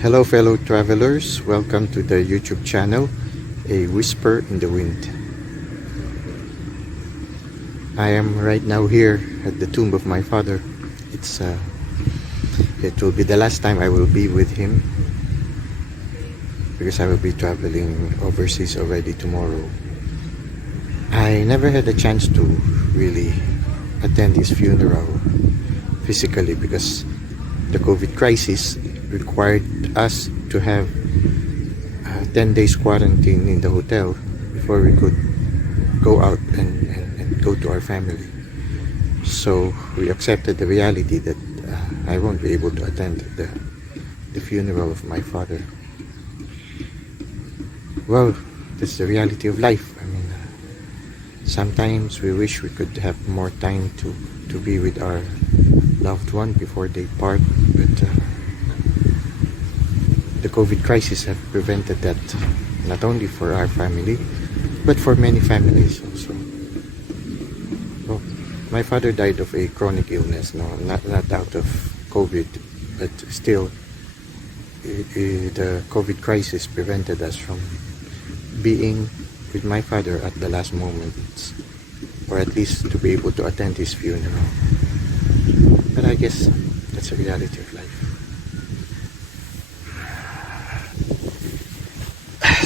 Hello fellow travelers, welcome to the YouTube channel, A Whisper in the Wind. I am right now here at the tomb of my father. It will be the last time I will be with him because I will be traveling overseas already tomorrow. I never had a chance to really attend his funeral physically because the COVID crisis required us to have 10 days quarantine in the hotel before we could go out and go to our family. So we accepted the reality that I won't be able to attend the funeral of my father. Well, that's the reality of life. I mean, sometimes we wish we could have more time to be with our loved one before they part, but the COVID crisis have prevented that, not only for our family but for many families also. Well, my father died of a chronic illness, not out of COVID, but still the COVID crisis prevented us from being with my father at the last moments, or at least to be able to attend his funeral. But I guess that's the reality of life.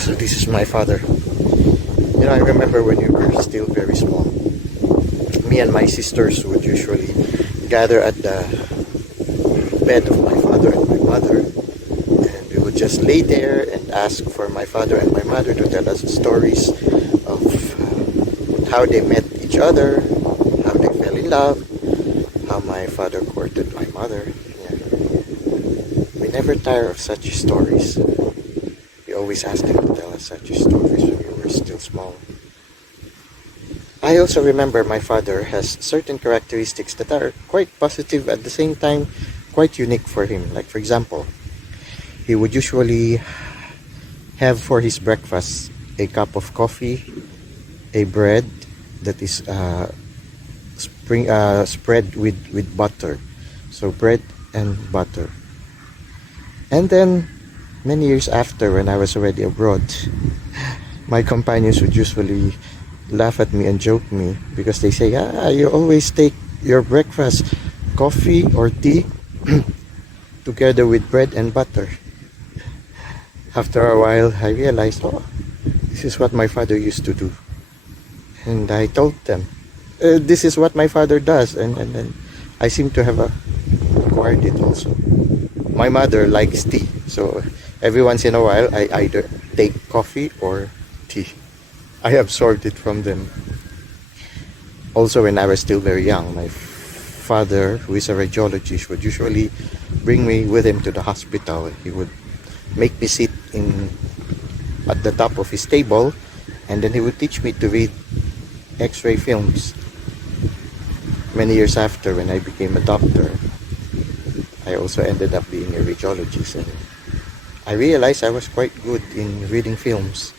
So this is my father. You know, I remember when we were still very small, me and my sisters would usually gather at the bed of my father and my mother, and we would just lay there and ask for my father and my mother to tell us stories of how they met each other, how they fell in love, how my father courted my mother. Yeah. We never tire of such stories. We always ask them to tell us such stories when we were still small. I also remember my father has certain characteristics that are quite positive, at the same time quite unique for him. Like, for example, he would usually have for his breakfast a cup of coffee, a bread that is spread with butter. So bread and butter. And then many years after, when I was already abroad, my companions would usually laugh at me and joke me because they say, you always take your breakfast coffee or tea together with bread and butter. After a while, I realized, this is what my father used to do. And I told them, this is what my father does, and I seem to have acquired it also. My mother likes tea, so every once in a while I either take coffee or tea. I absorbed it from them. Also, when I was still very young, my father, who is a radiologist, would usually bring me with him to the hospital. He would make me sit at the top of his table, and then he would teach me to read X-ray films. Many years after, when I became a doctor, I also ended up being a radiologist, and I realized I was quite good in reading films.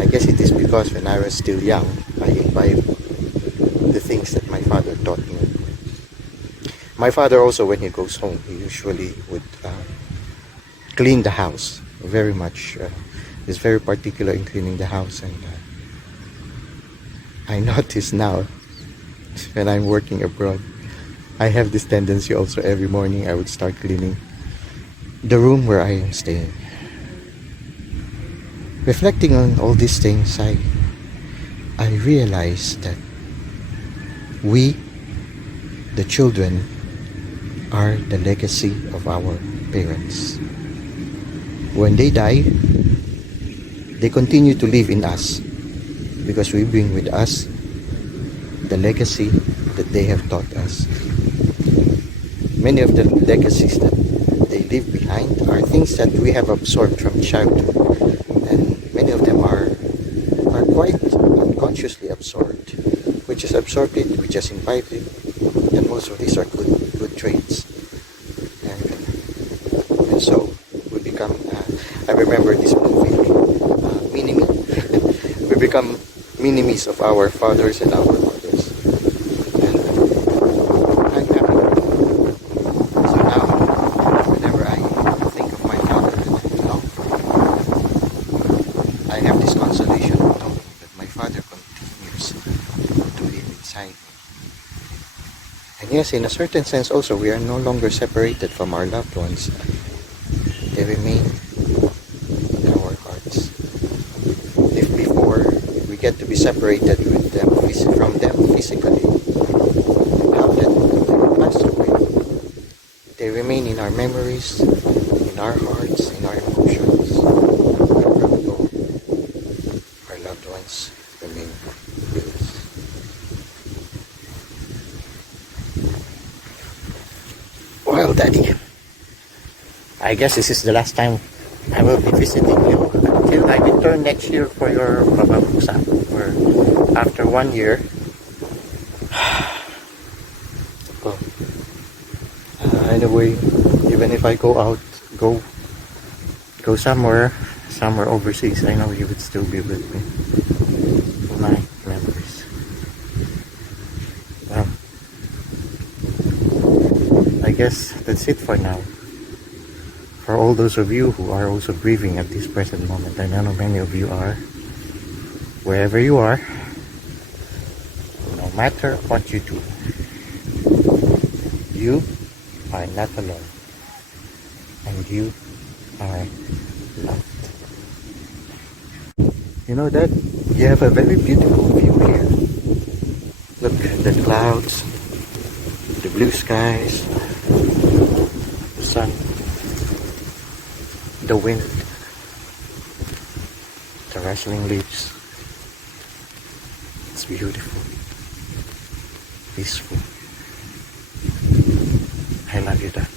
I guess it is because when I was still young, I imbibed the things that my father taught me. My father also, when he goes home, he usually would clean the house very much. He's very particular in cleaning the house, and I notice now when I'm working abroad, I have this tendency also. Every morning I would start cleaning the room where I am staying. Reflecting on all these things, I realized that we, the children, are the legacy of our parents. When they die, they continue to live in us because we bring with us the legacy that they have taught us. Many of the legacies that they leave behind are things that we have absorbed from childhood, and many of them are quite unconsciously absorbed. We just absorbed it, we just imbibed it, and most of these are good traits. And so we become, I remember this movie, Mini-Me. We become mini-me's of our fathers and our mothers. And I'm happy. So now, whenever I think of my Yes, in a certain sense also, we are no longer separated from our loved ones. They remain in our hearts. If before we get to be separated with them, from them physically, now that they pass away, they remain in our memories, in our hearts, in our emotions. Wherever we go, our loved ones remain with us. Well, Daddy, I guess this is the last time I will be visiting you until I return next year for your Bababuksa. Or after 1 year. Well, anyway, even if I go out, go somewhere overseas, I know you would still be with me. My memories. Well, I guess that's it for now. For all those of you who are also grieving at this present moment, I know many of you are, wherever you are, no matter what you do, you are not alone, and you are loved. You know that you have a very beautiful view here. Look at the clouds, the blue skies, the sun, the wind, the rustling leaves. It's beautiful, peaceful. I love you, Dad.